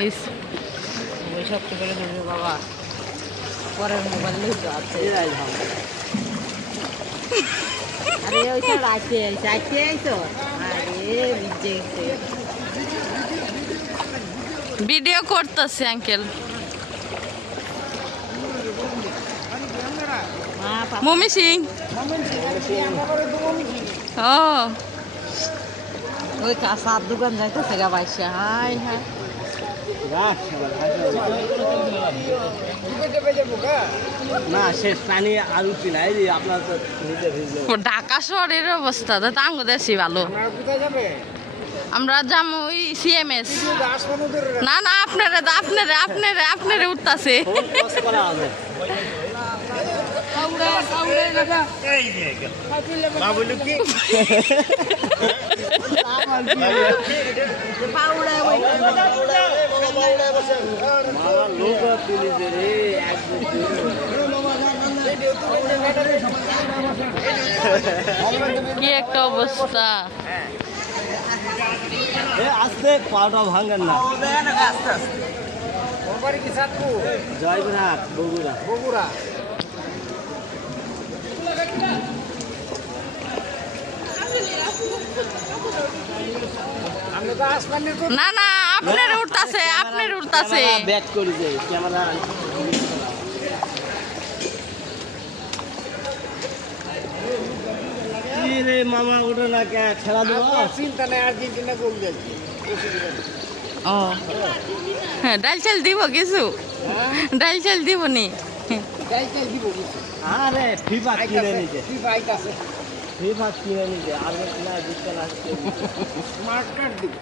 ওই শক্ত করে ধরবে বাবা, পরের মোবাইল নিতে আছে। আরে ওইটা রাখতে আইছো, আরে ভিজে গেছে। ভিডিও করতেছে আঙ্কেল। মমি সিং। ও ওই কাঁচার দোকান যাইতেছে গা বাইশে। হাই হাই না শেষ পানি আলু কিনাই আপনার তো ঢাকা শহরের অবস্থা তো টাঙ্গ দেশি ভালো। আমরা যাবো ওই সিএমএস। না না আপনারে উঠতাছে। কি একটা অবস্থা। আস্তে পাটা ভাঙেন না। জয়পুরহাট বগুড়া। না না আপনার উঠতাছে। ব্যাট করি যে ক্যামেরা রে মামা ওঠে না কে খেলা দেবো চিন্তা নেই। আর্জেন্টিনা গোল দিয়েছে। ও হ্যাঁ, ডাল চাল দিব কিছু, ডাল চাল দিব নি। আরে ফিফা কিনে নিছে, ফিফা কিনে নিছে। আর্জেন্টিনা জিততে লাগছে। স্মার্ট কার্ড দিব।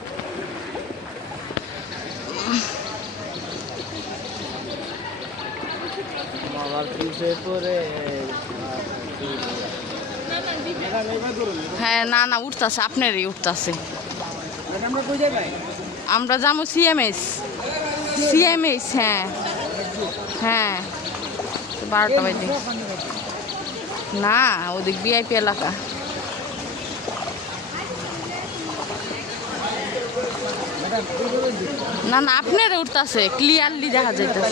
মামার পিছে পরে হ্যাঁ না না উঠতাছে, আপনারই উঠতাছে। আমরা যাবো সিএমএস। হ্যাঁ হ্যাঁ 12টা বাজে। না ওদিক ভিআইপি এলাকা। না না আপনার উঠতাছে, ক্লিয়ারলি দেখা যাইতেছে।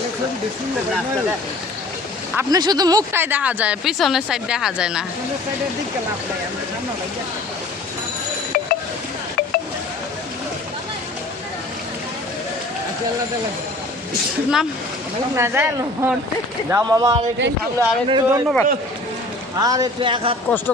আপনি শুধু মুখটাই দেখা যায়, পিছনের সাইড দেখা যায় না। নাম যাও মামা, আর একটু সামনে, আর একটু ধন্যবাদ। আর একটু এক হাত কষ্ট